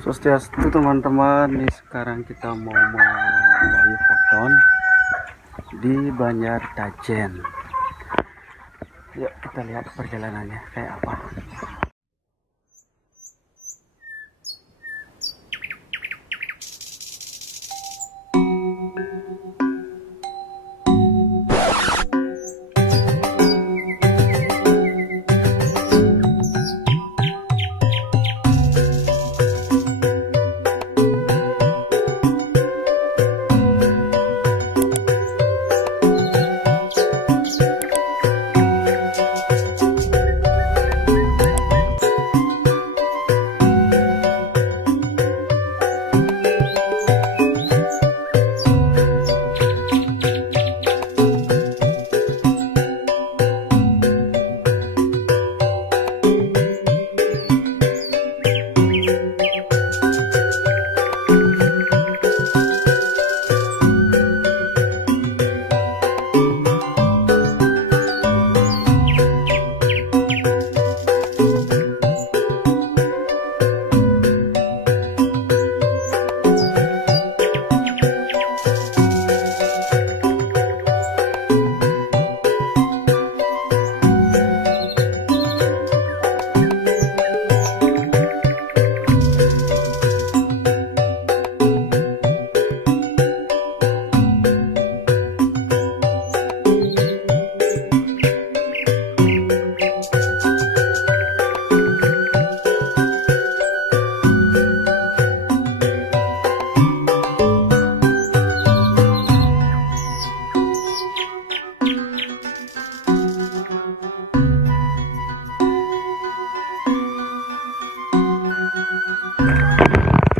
Swastiastu teman-teman, nih sekarang kita mau mebayuh oton di Banjar Tajen. Yuk kita lihat perjalanannya kayak apa.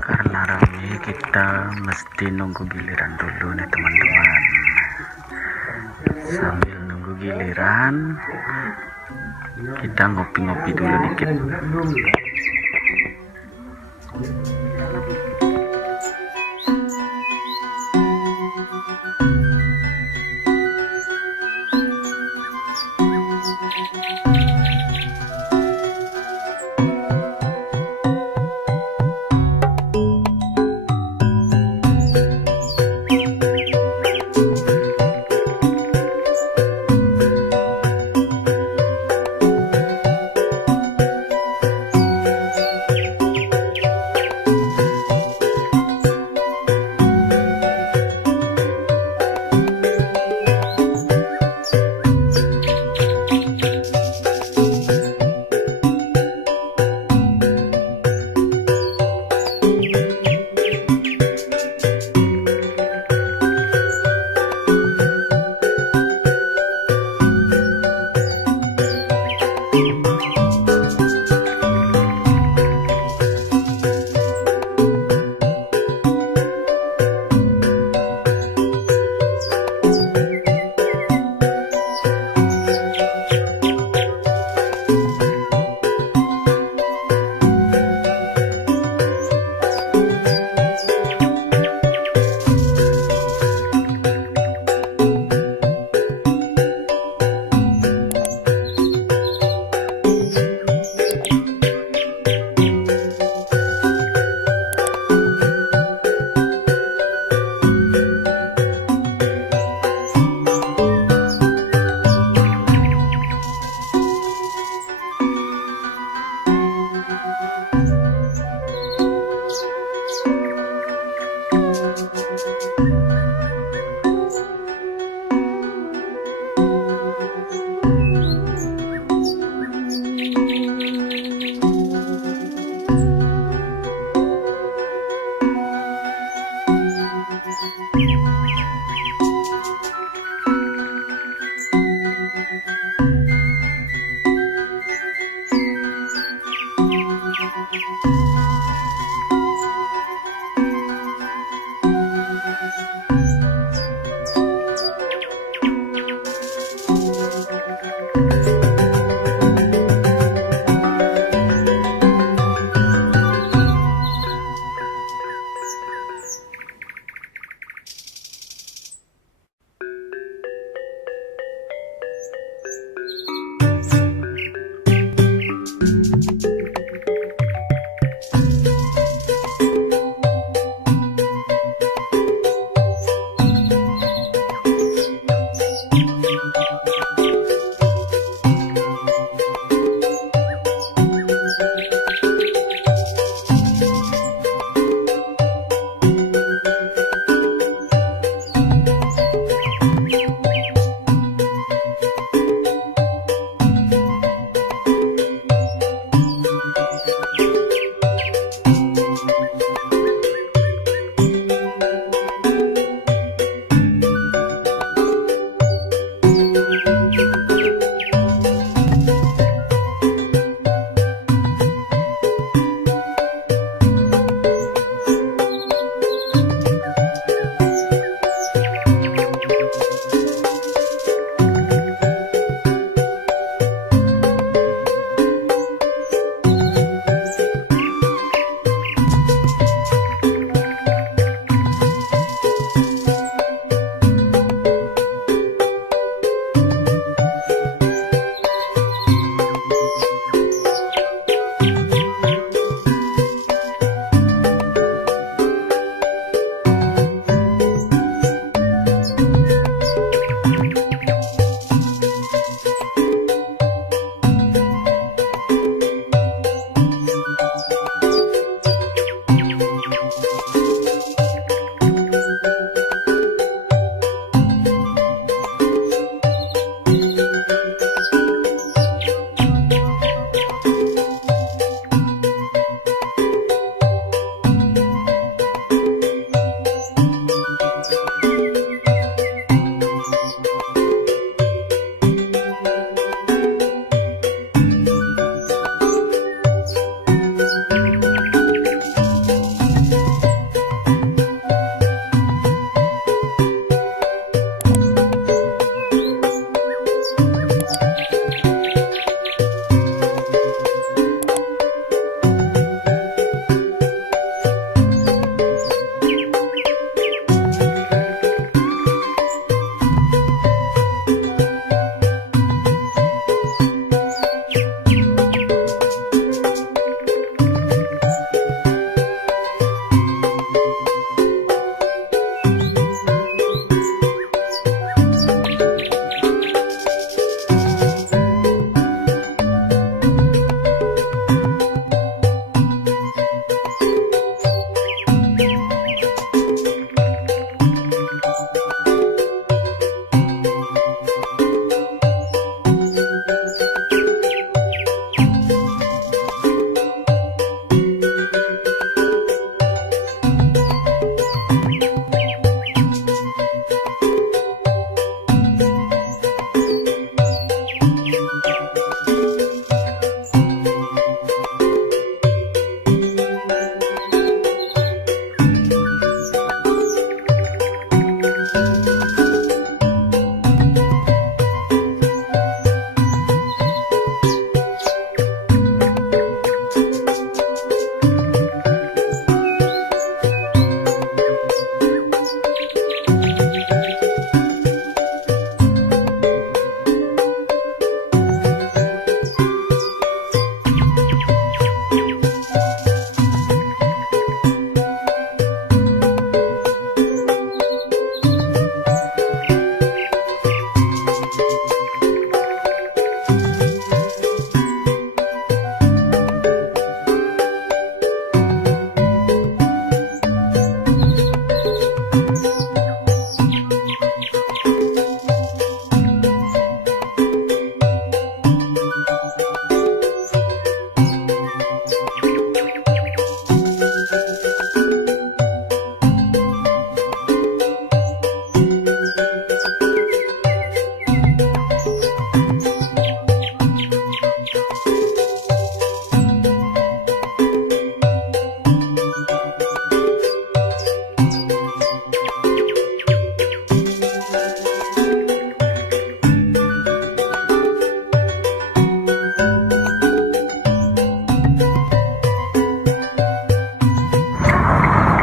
Karena rame, kita mesti nunggu giliran dulu nih teman-teman. Sambil nunggu giliran, kita ngopi-ngopi dulu dikit.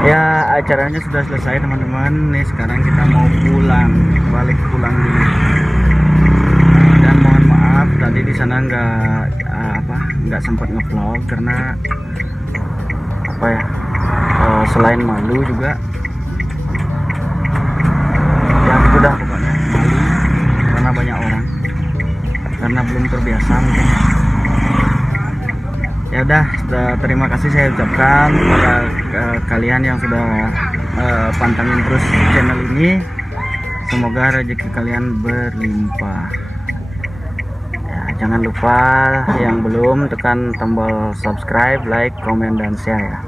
Ya, acaranya sudah selesai teman-teman. Nih sekarang kita mau balik pulang dulu. Dan mohon maaf tadi di sana nggak sempat ngevlog karena selain malu juga ya sudah pokoknya malu karena banyak orang, karena belum terbiasa mungkin. Ya udah, terima kasih saya ucapkan kepada kalian yang sudah pantengin terus channel ini. Semoga rezeki kalian berlimpah. Ya, jangan lupa yang belum tekan tombol subscribe, like, komen, dan share ya,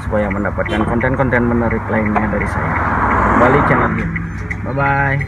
supaya mendapatkan konten-konten menarik lainnya dari saya. Kembali channel ini. Bye bye.